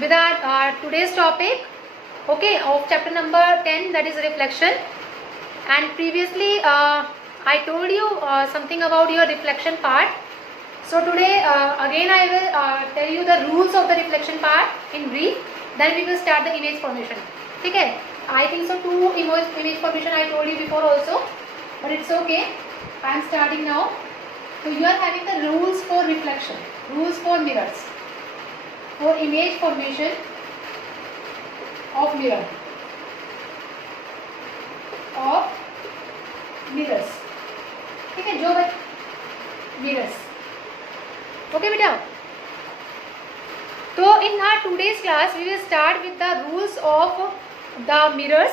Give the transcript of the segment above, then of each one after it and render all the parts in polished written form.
with our today's topic, okay, of chapter number 10, that is reflection. And previously I told you something about your reflection part. So today again I will tell you the rules of the reflection part in brief. Then we will start the image formation. Okay, I think so 2 image formation I told you before also, but it's okay. I am starting now. So you are having the rules for reflection, rules for mirrors, for image formation of mirrors. ठीक है, जो mirrors. Okay बेटा. तो in our today's class we will start with the rules of the mirrors.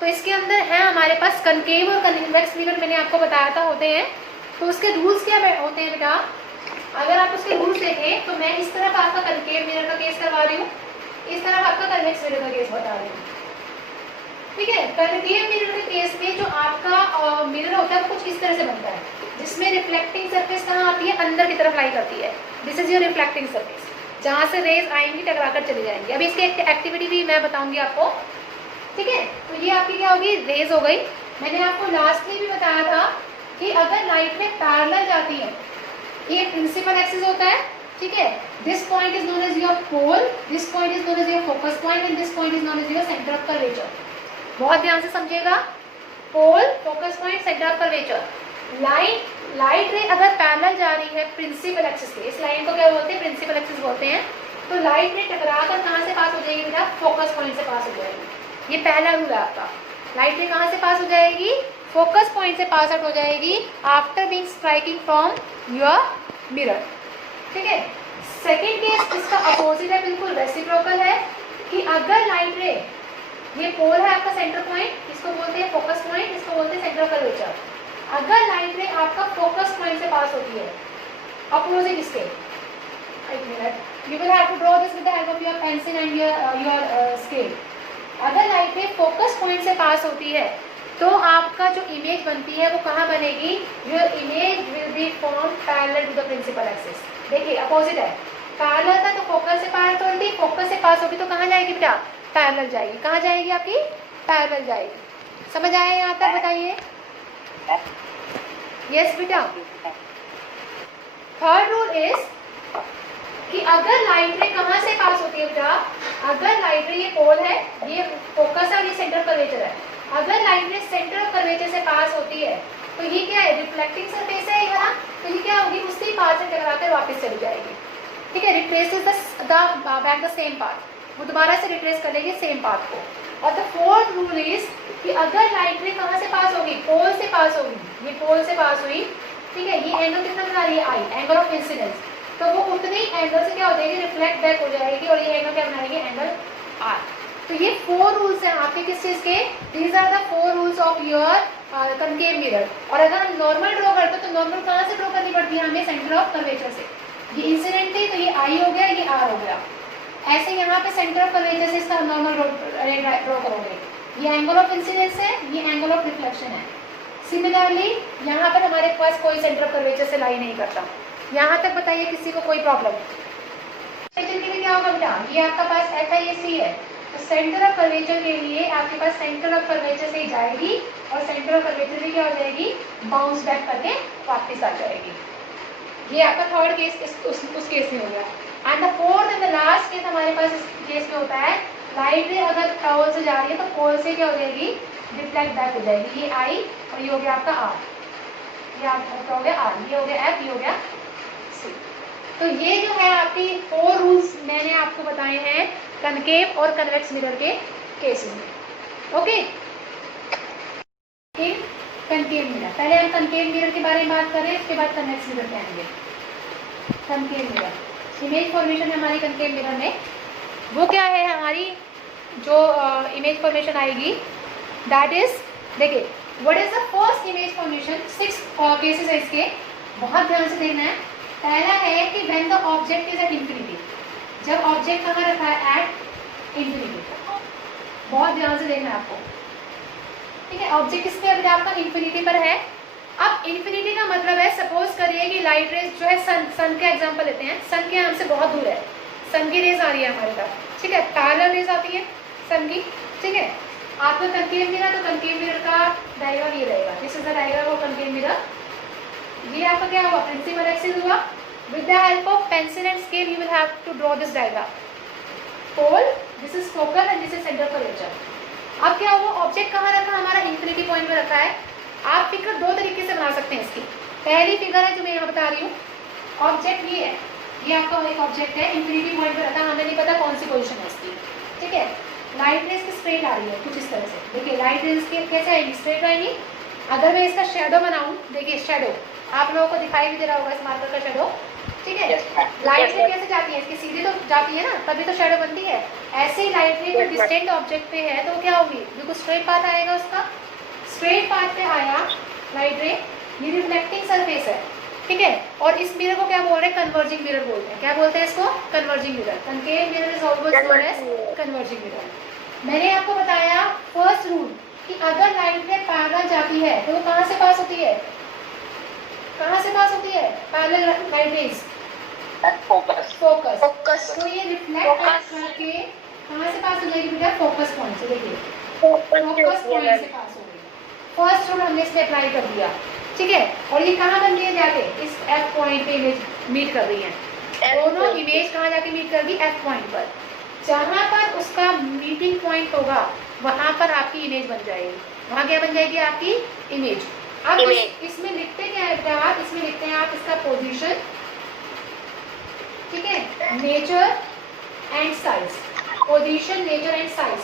तो इसके अंदर है हमारे पास कनकेव और कन्वेक्स मिरर, मैंने आपको बताया था होते हैं. तो उसके रूल्स क्या होते हैं बेटा? अगर आप उसके रूल्स देखें तो मैं इस तरफ आपका कनकेव मिरर का केस करवा रही हूँ, इस तरफ आपका कन्वेक्स मिरर का केस बता रही हूँ. ठीक है, कनकेव मिरर के केस में जो आपका मिरर होता है वो कुछ इस तरह से बनता है, जिसमें रिफ्लेक्टिंग सरफेस कहाँ आती है? अंदर की तरफ लाई करती है. This is your reflecting surface, जहाँ से रेज आएंगी टकरा कर चली जाएंगी. अभी इसकी एक्टिविटी भी मैं बताऊंगी आपको. ठीक है, तो ये आपकी क्या होगी? रेज हो गई. मैंने आपको लास्ट में भी बताया था कि अगर लाइट में पैरेलल जाती है, ये प्रिंसिपल एक्सिस होता है. ठीक है, this point is known as your pole, this point is known as your focus point and this point is known as your centre of curvature. बहुत ध्यान से समझिएगा. Pole, focus point, centre of curvature. Light ray अगर parallel जा रही है principal axis के, इस लाइन को क्या बोलते हैं? प्रिंसिपल एक्सिस बोलते हैं. तो लाइट रे टकरा कर कहाँ से पास हो जाएगी बेटा? फोकस पॉइंट से पास हो जाएगी. ये पहला रूल है आपका. लाइट रे कहाँ से पास हो जाएगी? फोकस पॉइंट से पास आउट हो जाएगी after being striking from your mirror. ठीक है. सेकेंड केस इसका अपोजिट है, बिल्कुल रेसिप्रोकल है कि अगर लाइट रे, ये पोल है आपका सेंटर पॉइंट, इसको बोलते हैं फोकस पॉइंट, इसको बोलते हैं सेंटर ऑफ कर्वेचर. अगर लाइट रे आपका फोकस पॉइंट से पास होती है, अपोजिट इसके, एक minute, you will have to draw this with the help of your pencil and your scale. अगर लाइट रे फोकस पॉइंट से पास होती है तो आपका जो इमेज बनती है वो कहाँ बनेगी? Your image will be form parallel to the principal axis. देखिए अपोजिट है, पैरेलल था तो फोकस से पास होगी, फोकस से पास होगी तो कहाँ जाएगी बेटा? पैरेलल जाएगी. कहाँ जाएगी आपकी? पैरेलल जाएगी. समझ आया यहाँ तक? बताइए. यस बेटा. थर्ड रूल इज कि अगर लाइट रे कहाँ से पास होती है बेटा? अगर लाइट रे, ये पोल है, ये फोकस है और ये सेंटर कर्वेचर है. अगर लाइट रे सेंटर ऑफ कर्वेचर से पास होती है तो ये क्या है? रिफ्लेक्टिंग सरफेस है ये वाला. तो ये क्या होगी? उससे पास से टकरा कर वापस चली जाएगी. ठीक है, retraces back the same path. वो दोबारा से रिट्रेस कर लेगी सेम पाथ को. और द फोर्थ रूल इज कि अगर लाइट रे कहाँ से पास होगी? पोल से पास होगी. ये पोल से पास हुई. ठीक है, ये एंगल कितना बना रही है? आई, एंगल ऑफ इंसिडेंस. तो वो उतने ही एंगल से क्या हो जाएगी? रिफ्लेक्ट बैक हो जाएगी और ये एंगल क्या बनाएगी? Angle R. तो ये 4 रूल्स हैं आपके किस चीज के? These are the 4 rules of your concave mirror. और अगर हम नॉर्मल ड्रॉ करते हैं तो नॉर्मल कहाँ से ड्रॉ करनी पड़ती है हमें? सेंटर ऑफ कर्वेचर से. ये इंसिडेंट थी तो ये आई हो गया, ये आर हो गया. ऐसे यहाँ पे सेंटर ऑफ कर्वेचर से इसका नॉर्मल ड्रॉ करोगे. ये एंगल ऑफ इंसिडेंस है, ये एंगल ऑफ रिफ्लेक्शन है. सिमिलरली यहाँ पर हमारे पास कोई सेंटर ऑफ कर्वेचर से लाई नहीं करता. यहाँ तक बताइए किसी को कोई प्रॉब्लम? के लिए क्या होगा बेटा? ये आपका पास FIAC है, तो सेंटर ऑफ कर्वेचर के लिए आपके पास सेंटर ऑफ कर्वेचर से ही जाएगी और सेंटर ऑफ कर्वेचर से क्या हो जाएगी? बाउंस बैक करके वापस आ जाएगी. ये आपका थर्ड केस उस केस में हो गया. And the fourth and the last case हमारे पास इस केस में होता है, लाइट रे अगर पोल से जा रही है तो पोल से क्या हो जाएगी? रिफ्लेक्ट बैक हो जाएगी. ये आई और ये हो गया आपका आर. ये आपका हो गया आर, ये हो गया एफ, ये हो गया सी. तो ये जो है आपकी 4 रूल्स मैंने आपको बताए हैं कनकेव और कन्वेक्स मिरर के केस में. Okay, concave mirror. पहले हम कनकेव मिरर के बारे में बात करें, उसके बाद कन्वेक्स मिरर पे आएंगे. कनकेव मिरर, इमेज फॉर्मेशन हमारी कनकेव मिरर में वो क्या है? हमारी जो इमेज फॉर्मेशन आएगी दैट इज, देखिए what is the first image formation. 6 cases है इसके, बहुत ध्यान से देखना है. पहला है कि when the object is at infinity. जब ऑब्जेक्ट कहाँ रखा है? At infinity. बहुत ध्यान से देखना है आपको. ठीक है, ऑब्जेक्ट किस पे अभी आपका? इंफिनिटी पर है. अब इंफिनिटी का मतलब है, सपोज करिए कि लाइट रेज जो है सन के एग्जांपल लेते हैं. सन के हमसे बहुत दूर है, सन की रेज आ रही है हमारे पास. ठीक है, पैरेलल रेज आती है सन की, ठीक है। आपका कनकेव मिरर, तो कनकेव मिरर का डायग्राम ये रहेगा, this is the diagram of concave mirror. ये आपका क्या हुआ, प्रिंसिपल एक्सिस हुआ। With the help of pencil and scale you will have to draw this diagram. Pole, this is focal and this is centre curvature. अब क्या हुआ, object कहाँ रखा, हमारा इंफिनिटी पॉइंट में रखा है। आप फिगर दो तरीके से बना सकते हैं इसकी। पहली फिगर है जो मैं यहाँ बता रही हूँ, ऑब्जेक्ट ये है, ये आपका एक ऑब्जेक्ट है, इंफिनिटी पॉइंट पे रखा है, हमें नहीं पता कौन सी पोजीशन है इसकी, ठीक है। लाइट रेज की स्ट्रेट आ रही है कुछ इस तरह से, देखिए लाइट रेज की कैसे आएगी, स्ट्रेट आएगी। अगर मैं इसका शेडो बनाऊँ, देखिए शेडो आप लोगों को दिखाई भी दे रहा होगा इस मार्कर का शेडो, ठीक है। लाइट रे कैसे जाती है, इसकी सीधी तो जाती है ना, तभी तो शेडो बनती है। ऐसे ही लाइट रे जो डिस्टेंट ऑब्जेक्ट पे है तो क्या होगी, बिल्कुल स्ट्रेट पाथ आएगा उसका। स्ट्रेट पाथ पे आया लाइट रे, ये रिफ्लेक्टिंग सरफेस है, ठीक है। और इस मिरर को क्या बोल रहे हैं, कन्वर्जिंग मिरर बोलते हैं। क्या बोलते हैं इसको, converging mirror. Concave mirror is always known as converging mirror. मैंने आपको बताया फर्स्ट रूल कि अगर लाइट रे पैरेलल जाती है तो वो कहाँ से पास होती है, कहाँ से पास होती है, पैरेलल लाइट रेज फोकस, तो ये रिफ्लेक्ट करके कहाँ से पास हो जाएगी बेटा, फोकस पॉइंट से। देखिए फोकस पॉइंट से पास हो गई। फर्स्ट रूल हमने इसमें अप्लाई कर दिया, ठीक है। और ये कहाँ बन रही है जाके, इस एफ पॉइंट पे इमेज मीट कर रही है। दोनों इमेज कहाँ जाके मीट कर दी, एफ पॉइंट पर। जहाँ पर उसका मीटिंग पॉइंट होगा वहाँ पर आपकी इमेज बन जाएगी। वहाँ क्या बन जाएगी, आपकी इमेज। अब इसमें लिखते क्या है बेटा आप, इसमें लिखते हैं आप इसका पोजीशन, ठीक है, nature and size. Position, nature and size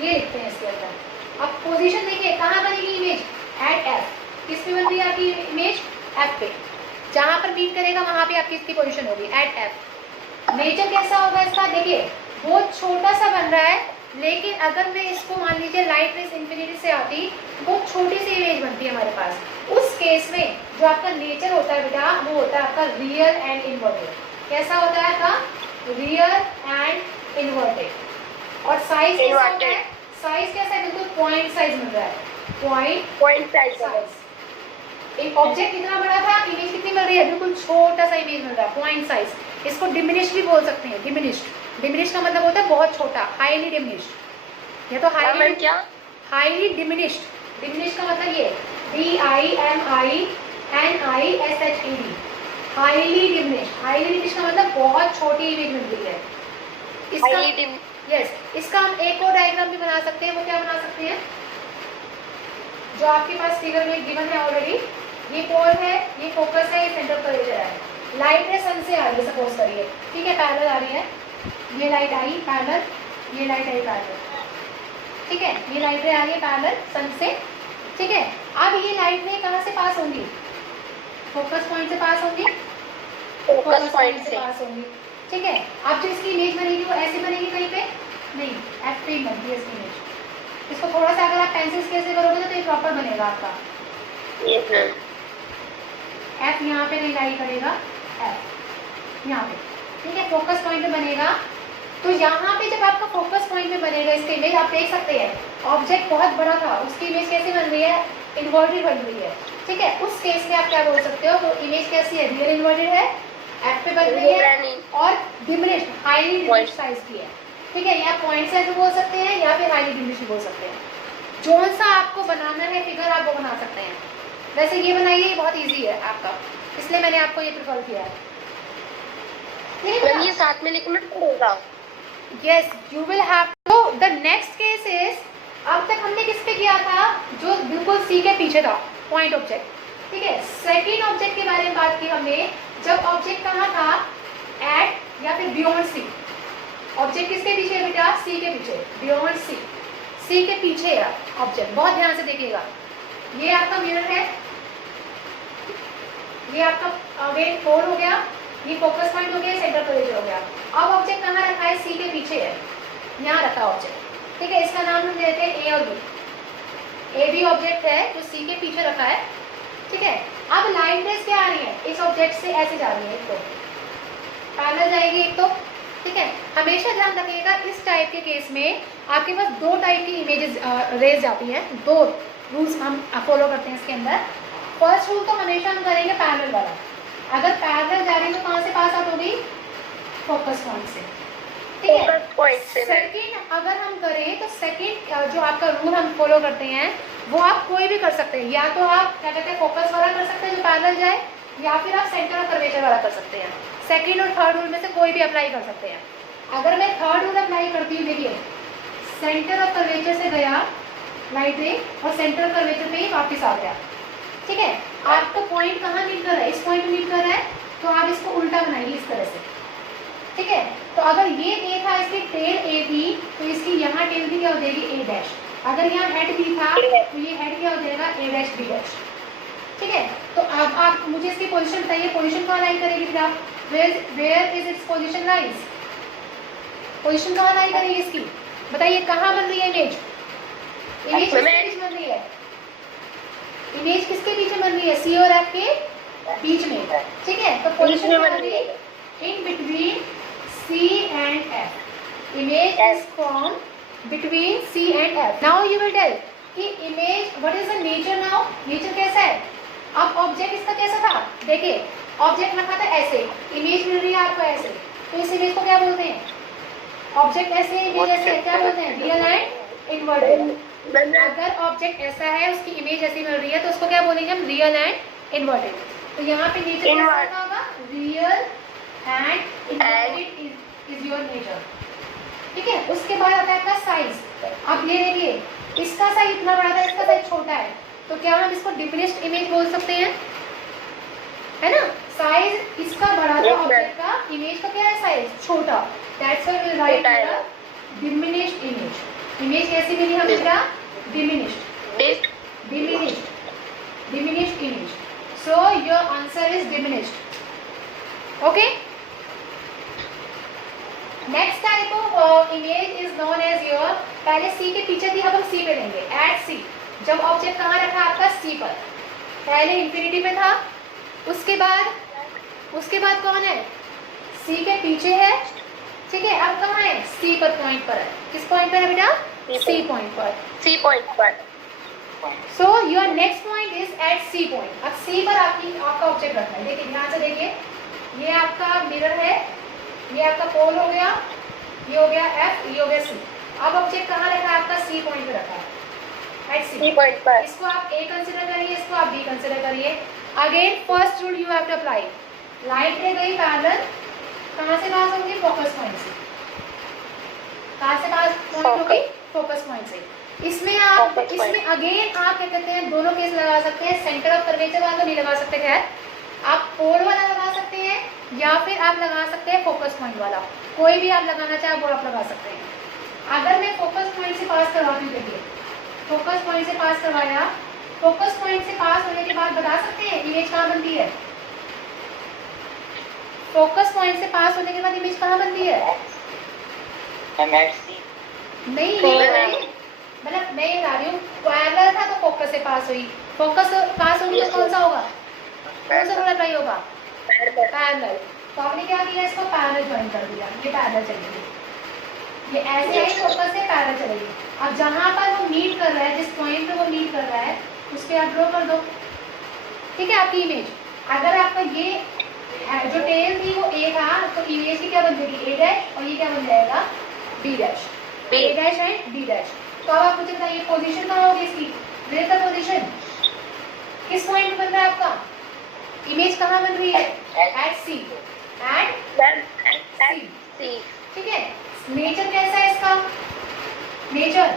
ये लिखते हैं इसके अंदर। अब पोजीशन देखिए कहाँ बनेगी इमेज, एट एफ। किस पे बन रही है आपकी इमेज, एफ पे। जहाँ पर मीट करेगा वहाँ पे आपकी इसकी पोजीशन होगी, एट एफ। नेचर कैसा होगा इसका, देखिए बहुत छोटा सा बन रहा है, लेकिन अगर मैं इसको मान लीजिए लाइट रेज इंफिनिटी से आती, बहुत छोटी सी इमेज बनती है हमारे पास। उस केस में जो आपका नेचर होता है बेटा, वो होता है आपका रियल एंड इन्वर्टेड। कैसा होता है आपका, रियल एंड इन्वर्टेड। और साइज कैसा होता है, साइज कैसा है, बिल्कुल पॉइंट साइज मिल रहा है, पॉइंट साइज। एक ऑब्जेक्ट कितना बड़ा था, इमेज कितनी मिल रही है, बिल्कुल छोटा सा इमेज मिल रहा है, पॉइंट साइज। इसको डिमिनिश भी बोल सकते हैं, डिमिनिश्ड। डिमिनिश का मतलब होता है बहुत छोटा, हाईली डिमिनिश्ड। या तो हाईली क्या, हाईली डिमिनिश्ड। डिमिनिश का मतलब ये DIMINISHED, highly diminished. Highly diminished का मतलब बहुत छोटी इमेज मिल रही है इसका। यस, इसका हम एक और डायग्राम भी बना सकते हैं। वो क्या बना सकते हैं, जो आपके पास फिगर में गिवन है ऑलरेडी। ये पोल है, ये फोकस है, ये सेंटर कर्वेचर है। लाइट है सन से आ रही है सपोज करिए, ठीक है, पैरेलल आ रही है। ये लाइट आई पैरेलल, ये लाइट आई पैरेलल, ठीक है। ये लाइट रे आ रही है पैरेलल सन से, ठीक है। अब ये लाइट रे कहाँ से पास होंगी, फोकस पॉइंट से पास होंगी, फोकस पॉइंट से पास होंगी, ठीक है। अब जो इसकी इमेज बनेगी वो ऐसे बनेगी कहीं पे नहीं, एफ पे बनती है इसकी इमेज। इसको थोड़ा सा अगर आप पेंसिल स्केल से करोगे तो ये प्रॉपर बनेगा आपका। एफ यहाँ पे नहीं लाई करेगा, एफ यहाँ पे, ठीक है, फोकस पॉइंट में बनेगा। तो यहाँ पे जब आपका फोकस पॉइंट में बनेगा इसकी इमेज, आप देख सकते हैं ऑब्जेक्ट बहुत बड़ा था, उसकी इमेज कैसे बन रही है, इन्वर्टेड बन रही है, ठीक है। उस केस में आप क्या बोल सकते हो, वो इमेज कैसी है, रियल इन्वर्टेड है, एफ पे बन रही है और डिमिनिश्ड, हाईली डिमिनिश्ड साइज की है, ठीक है। या पॉइंट साइज बोल सकते हैं या फिर हाईली डिमिनिश्ड बोल सकते हैं। जो सा आपको बनाना है फिगर आप वो बना सकते हैं। वैसे ये बनाइए, ये बहुत इजी है आपका, इसलिए मैंने आपको ये प्रेफर किया है। ये साथ में लिखना पड़ेगा। Yes, you will have to. The next case is, अब तक हमने किस पे किया था, जो बिल्कुल सी के पीछे था, पॉइंट ऑब्जेक्ट, ठीक है। सेकंड ऑब्जेक्ट के बारे में बात की हमने, जब ऑब्जेक्ट कहाँ था, एट या फिर बियॉन्ड सी। ऑब्जेक्ट किसके पीछे है बेटा, सी के पीछे, बियॉन्ड सी, सी के पीछे है ऑब्जेक्ट। बहुत ध्यान से देखिएगा, ये आपका मिरर है, ये आपका अगेन पोल हो गया, ये फोकस पॉइंट हो गया, सेंटर कर्वेचर हो गया। अब ऑब्जेक्ट कहाँ रखा है, सी के पीछे है, यहाँ रखा ऑब्जेक्ट, ठीक है। इसका नाम हम देते हैं ए और बी। ए बी ऑब्जेक्ट है जो सी के पीछे रखा है, ठीक है। अब लाइट रेज क्या आ रही है, इस ऑब्जेक्ट से ऐसे जा रही है, एक तो पैरेलल जाएगी एक तो, ठीक है। हमेशा ध्यान रखिएगा इस टाइप के केस में आपके पास दो टाइप की इमेजेस रेज जाती है। दो रूल्स हम फॉलो करते हैं इसके अंदर। फर्स्ट रूल तो हमेशा हम करेंगे पैरेलल वाला। अगर पैरेलल जा रही है तो कहाँ से पास आउट होगी, फोकस पॉइंट से, ठीक है। फोकस पॉइंट से सेकंड अगर हम करें तो सेकंड जो आपका रूल हम फॉलो करते हैं वो आप कोई भी कर सकते हैं, या तो आप क्या कहते हैं फोकस वाला कर सकते हैं जो पैरेलल जाए, या फिर आप सेंटर ऑफ कर्वेचर वाला कर सकते हैं। सेकंड और थर्ड रूल में से कोई भी अप्लाई कर सकते हैं। अगर मैं थर्ड रूल अप्लाई करती हूँ, देखिए सेंटर ऑफ कर्वेचर से गया लाइट रे और सेंटर ऑफ कर्वेचर पे ही वापस आ गया, ठीक है। आपको पॉइंट कहाँ मीट कर रहा है, इस पॉइंट में मीट कर रहा है, तो आप इसको उल्टा बनाइए इस तरह से, ठीक है। तो अगर ये ए था, इसकी टेल ए थी, तो इसकी यहाँ टेल भी क्या हो जाएगी ए डैश। अगर यहाँ हेड बी था तो ये हेड क्या हो जाएगा ए डैश बी डैश, ठीक है। तो अब आप मुझे इसकी पोजीशन बताइए, पोजीशन कहाँ लाई करेगी फिर आप, where is its position lies, position कहाँ लाई करेगी इसकी, बताइए कहाँ बन रही है इमेज, इमेज किसके बीच बन रही है, इमेज किसके बीच में बन रही है, सी और एफ के बीच में, ठीक है। तो पोजीशन बन रही है in between C and F, image is formed between C and F. Now you will tell कि image what is the nature, now nature कैसा है। अब ऑब्जेक्ट इसका कैसा था, देखिए ऑब्जेक्ट रखा था ऐसे, इमेज मिल रही है आपको ऐसे, तो इस इमेज को क्या बोलते हैं, ऑब्जेक्ट ऐसे इमेज ऐसे क्या बोलते हैं, रियल एंड इन्वर्टेड। अगर ऑब्जेक्ट ऐसा है उसकी इमेज ऐसी मिल रही है तो उसको क्या बोलेंगे हम, रियल एंड इन्वर्टेड। तो यहाँ पे नेचर कैसा होगा, real and inverted is your nature, ठीक है। उसके बाद आता है आपका साइज। अब ये देखिए इसका साइज इतना बड़ा था, इसका साइज छोटा है, तो क्या हम इसको डिमिनिश्ड इमेज बोल सकते हैं, है ना। साइज इसका बड़ा था ऑब्जेक्ट का, इमेज का क्या है साइज छोटा, that's why we will write here diminished image. Image कैसी मिली हमें, क्या diminished, diminished image. So your answer is diminished, okay. Next type of image is known as your, पहले सी के पीछे थी, अब हम सी पे लेंगे, एट सी। जब ऑब्जेक्ट कहाँ रखा आपका, सी पर, पहले इंफिनिटी पे था, उसके बाद कौन है, सी के पीछे है, ठीक है। अब कहाँ है, सी पर, पॉइंट पर है, किस पॉइंट पर है बेटा, सी पॉइंट पर, सी पॉइंट पर। So your next point is at C point. अब सी पर आपका ऑब्जेक्ट रखना है, देखिए ध्यान से देखिए, ये आपका मिरर है, ये आपका पोल हो गया, ये हो गया एफ, ये हो गया सी। अब ऑब्जेक्ट कहाँ रखा है आपका, सी पॉइंट पे रखा है, एट सी पॉइंट पर। इसको आप ए कंसिडर करिए, इसको आप बी कंसिडर करिए। Again first rule you have to apply, light ray गई पैरेलल, कहाँ से पास होगी, फोकस पॉइंट से, कहाँ से पास पॉइंट होगी, फोकस पॉइंट से। इसमें अगेन आप क्या कहते हैं, दोनों केस लगा सकते हैं, सेंटर ऑफ कर्वेचर वाला नहीं लगा सकते, खैर आप पोल वाला लगा सकते हैं, या फिर आप लगा सकते हैं फोकस पॉइंट वाला, कोई भी आप लगाना चाहे वो आप लगा सकते हैं। अगर मैं फोकस पॉइंट से पास करवाती हूँ, देखिए फोकस पॉइंट से पास करवाया, फोकस पॉइंट से पास होने के बाद बता सकते हैं इमेज कहाँ बनती है, फोकस पॉइंट से पास होने के बाद इमेज कहाँ बनती है, नहीं मतलब मैं ये बता रही हूँ, पैरेलल था तो फोकस से पास हुई, फोकस पास होगी तो कौन सा होगा, कौन सा रूल अप्लाई होगा, पैरेलल। तो आपने क्या किया, इसको पैरेलल ज्वाइन कर दिया, ये पैरेलल चलेगी, ये ऐसे ही फोकस से पैरेलल चलेगी। अब जहाँ पर वो मीट कर रहा है, जिस पॉइंट पे वो मीट कर रहा है उस पर आप ड्रॉ कर दो, ठीक है। आपकी इमेज अगर आपका ये जो टेल थी वो ए था, तो इमेज की क्या बन जाएगी, ए डैश, और ये क्या बन जाएगा, B dash, A dash and D dash. तो अब आप मुझे बताइए पोजीशन कहाँ होगी इसकी, वेयर द पोजीशन, किस पॉइंट बन रहा है आपका, इमेज कहाँ बन रही है, एट सी, एट सी, ठीक है। नेचर कैसा है इसका, नेचर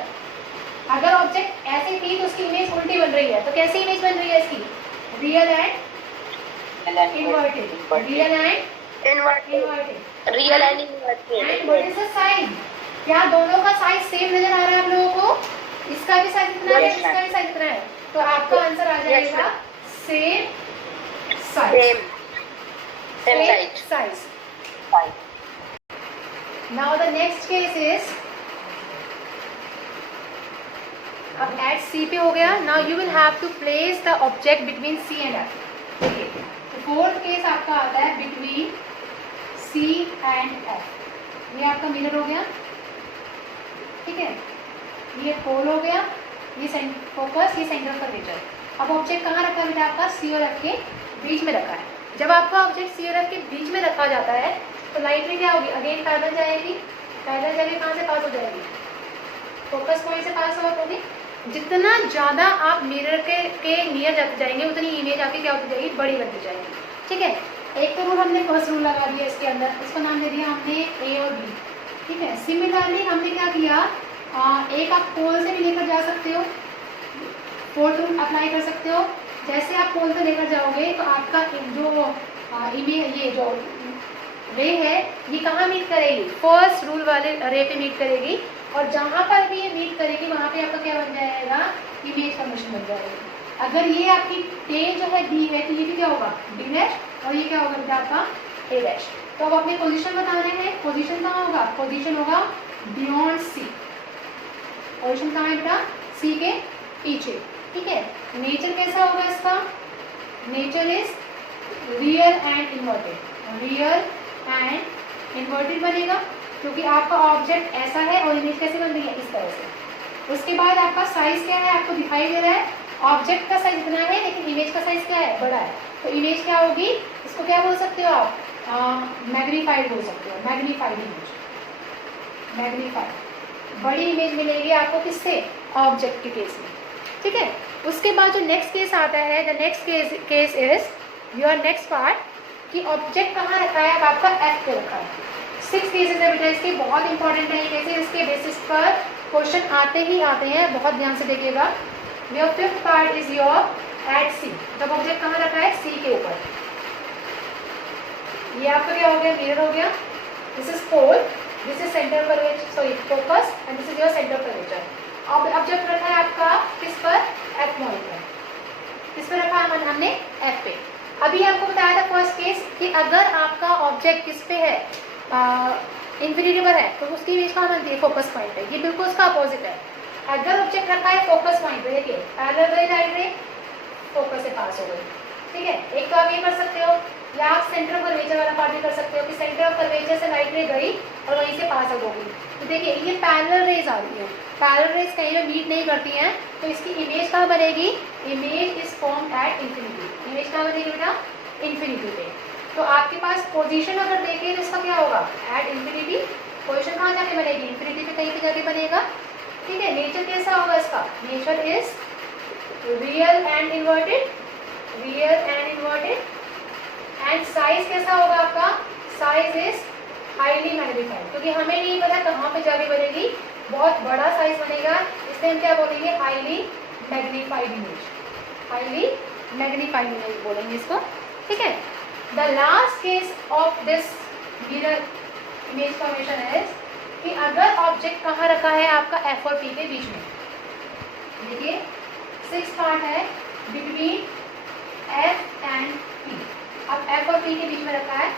अगर ऑब्जेक्ट ऐसे थी तो उसकी इमेज उल्टी बन रही है, तो कैसी इमेज बन रही है इसकी, real and inverted, real and inverted, real and inverted. And what is the size, क्या दोनों का साइज सेम नजर आ रहा है आप लोगों को, इसका भी साइज इतना है, इसका भी साइज इतना है, तो आपका आंसर आ जाएगा same size, same size. Now the next case is, अब एट सी पे हो गया, now you will have to place the object between C and F. देखिए तो फोर्थ केस आपका आता है बिटवीन सी एंड एफ। ये आपका मिरर हो गया, ठीक है, ये पोल हो गया, ये फोकस, ये सेंटर ऑफ कर्वेचर। अब ऑब्जेक्ट कहाँ रखा है बेटा आपका, सी और एफ के बीच में रखा है। जब आपका ऑब्जेक्ट सी और एफ के बीच में रखा जाता है तो लाइट में क्या होगी, अगेन पैरेलल जाएगी, पैरेलल जगह कहाँ से पास हो जाएगी, फोकस पॉइंट से पास होगी। जितना ज़्यादा आप मिरर के नियर जाते जाएंगे उतनी इमेज आपकी क्या होती जाएगी, बड़ी बनती जाएगी। ठीक है, एक तो रूल हमने फर्स्ट रूल लगा दिया इसके अंदर, इसका नाम दे दिया हमने ए और बी। ठीक है, सिमिलरली हमने क्या किया, एक आप पोल से भी लेकर जा सकते हो, फोर्थ रूल अप्लाई कर सकते हो। जैसे आप पोल से लेकर जाओगे तो आपका जो इमेज, ये जो रे है ये कहाँ मीट करेगी, फर्स्ट रूल वाले रे पे मीट करेगी, और जहाँ पर भी ये मीट करेगी वहाँ पे आपका क्या बन जाएगा, इमेज फॉर्मेशन बन जाएगी। अगर ये आपकी टेल जो है डी है तो ये भी क्या होगा, डी डैश, और ये क्या होगा बेटा आपका ए डैश। तो अब अपने पोजीशन बताने हैं, पोजीशन कहाँ होगा, पोजीशन होगा बियॉन्ड सी। पोजीशन कहाँ है बेटा, सी के पीछे। ठीक है, नेचर कैसा होगा इसका, nature is real and inverted, real and inverted बनेगा, क्योंकि आपका ऑब्जेक्ट ऐसा है और इमेज कैसे बन रही है, इस तरह से। उसके बाद आपका साइज क्या है, आपको दिखाई दे रहा है ऑब्जेक्ट का साइज इतना है लेकिन इमेज का साइज क्या है, बड़ा है। तो इमेज क्या होगी, इसको क्या बोल सकते हो आप, मैग्नीफाइड बोल सकते हो, मैग्नीफाइड इमेज, मैग्नीफाइड बड़ी इमेज मिलेगी आपको किससे, ऑब्जेक्ट के केस में। ठीक है, उसके बाद जो नेक्स्ट केस आता है, the next case is your next part, कि ऑब्जेक्ट कहाँ रखा है, अब आपका एफ पे रखा है। 6 केसेस है बेटा इसके, बहुत इंपॉर्टेंट है कैसे, इसके बेसिस पर क्वेश्चन आते ही आते हैं, बहुत ध्यान से देखिएगा। Your fifth part is your at C, तब ऑब्जेक्ट कहाँ रखा है, सी के ऊपर। ये आपका क्या हो गया, मिरर हो गया, this is pole, this is centre curvature, sorry focus, and this is your centre curvature. अब ऑब्जेक्ट रखा है आपका किस पर, एफ पॉइंट पर, किस पर रखा है हमने, एफ पे। अभी आपको बताया था फर्स्ट केस कि अगर आपका ऑब्जेक्ट किस पे है, इन्फिनिटी पर है, तो उसकी इमेज कहाँ बनती है, फोकस पॉइंट पे। ये बिल्कुल उसका अपोजिट है, अगर ऑब्जेक्ट रखा है फोकस पॉइंट पे, देखिए पैरेलल रे राइट रे, फोकस से पास हो गई। ठीक है, एक तो आप ये कर सकते हो, या आप सेंटर ऑफ कर्वेचर वाला पार्ट भी कर सकते हो कि सेंटर ऑफ कर्वेचर से राइट रे गई और वहीं से पास आउट हो गई। तो देखिए ये पैरेलल रेज आ रही है, पैरेलल रेज कहीं में मीट नहीं करती हैं, तो इसकी इमेज कहाँ बनेगी, image is formed at infinity. Image कहाँ बनेगी बेटा, इन्फिनिटी पे। तो आपके पास पोजीशन अगर देखें तो इसका क्या होगा, एट इन्फिनिटी। पोजीशन कहाँ जाके बनेगी, इन्फिनिटी पे कहीं पे जाके बनेगा। ठीक है, नेचर कैसा होगा इसका, nature is real and inverted, real and inverted, and size कैसा होगा आपका, साइज इज हाईली मैग्नीफाइड, क्योंकि हमें नहीं पता कहाँ पे जाके बनेगी, बहुत बड़ा साइज बनेगा, इसलिए हम क्या बोलेंगे, highly magnified image, highly magnified image बोलेंगे इसको। ठीक है, the last case of this mirror image formation is कि अगर ऑब्जेक्ट कहाँ रखा है आपका एफ और पी के बीच में। देखिए 6 पार्ट है बिटवीन एफ एंड पी, अब एफ और पी के बीच में रखा है,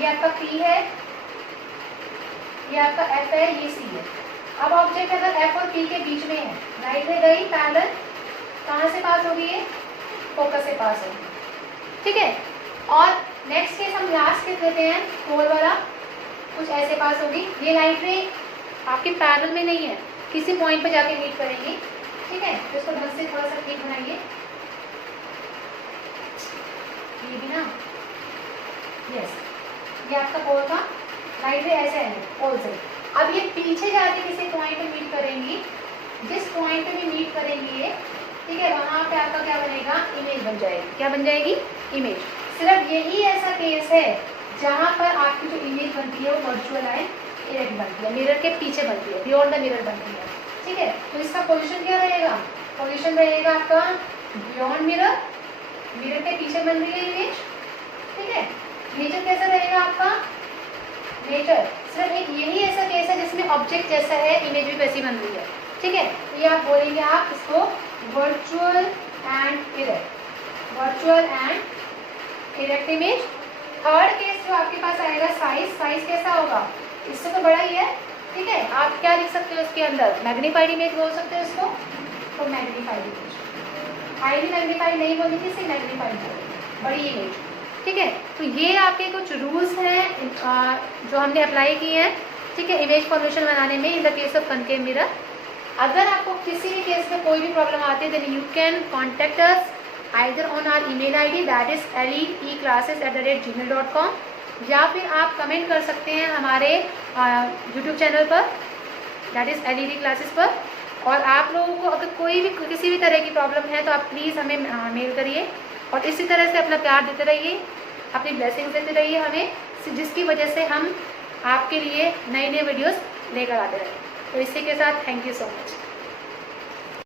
ये आपका पी है, ये आपका एफ है, ये सी है। अब ऑब्जेक्ट अगर एफ और पी के बीच में है, राइट में गई पैरेलल, कहाँ से पास होगी ये, फोकस से पास होगी। ठीक है, और नेक्स्ट केस हम लास्ट केस लेते हैं, पोल वाला, कुछ ऐसे पास होगी, ये लाइट रे आपके पैरेलल में नहीं है, किसी पॉइंट पे जाके मीट करेंगी। ठीक है, तो इसको ढंग से थोड़ा सा क्लिक बनाइए, ये भी ना, यस, ये आपका पोल का लाइट रे ऐसे है पोल से। अब ये पीछे जाके किसी पॉइंट पे मीट करेंगी, जिस पॉइंट पे भी मीट करेंगी ये, ठीक है, वहाँ पे आपका क्या बनेगा, इमेज बन जाएगी। क्या बन जाएगी, इमेज। सिर्फ यही ऐसा केस है जहाँ पर आपकी जो इमेज बनती है वो वर्चुअल लाइन इरेक्ट बनती है, मिरर के पीछे बनती है, बियॉन्ड द मिरर बनती है। ठीक है, तो इसका पोजीशन क्या रहेगा, पोजीशन रहेगा आपका बियॉन्ड मिरर, मिरर के पीछे बन रही है इमेज। ठीक है, नेचर कैसा रहेगा आपका, नेचर सिर्फ एक यही ऐसा केस है जिसमें ऑब्जेक्ट जैसा है, इमेज भी वैसी बन रही है। ठीक है, तो ये आप बोलेंगे आप इसको virtual and erect, virtual and erect image. Third case जो आपके पास आएगा, साइज, साइज कैसा होगा, इससे तो बड़ा ही है। ठीक है, आप क्या लिख सकते हो इसके अंदर, मैग्नीफाइड इमेज बोल सकते हो इसको, तो मैग्नीफाइड इमेज, हाईली मैग्नीफाइड नहीं बोली थी, इसे मैग्नीफाइड बोली, बड़ी इमेज। ठीक है, तो ये आपके कुछ रूल्स हैं जो हमने अप्लाई किए हैं। ठीक है, इमेज फॉर्मेशन बनाने में in the case of concave mirror. अगर आपको किसी भी केस में कोई भी प्रॉब्लम आती है, then you can contact us either on our email ID, that is leeclasses@gmail.com, या फिर आप कमेंट कर सकते हैं हमारे यूट्यूब चैनल पर, दैट इज़ LED क्लासेस पर। और आप लोगों को अगर कोई भी किसी भी तरह की प्रॉब्लम है तो आप प्लीज़ हमें मेल करिए और इसी तरह से अपना प्यार देते रहिए, अपनी ब्लेसिंग्स देते रहिए हमें, जिसकी वजह से हम आपके लिए नए नए वीडियोस लेकर आते रहें। तो इसी के साथ थैंक यू सो मच।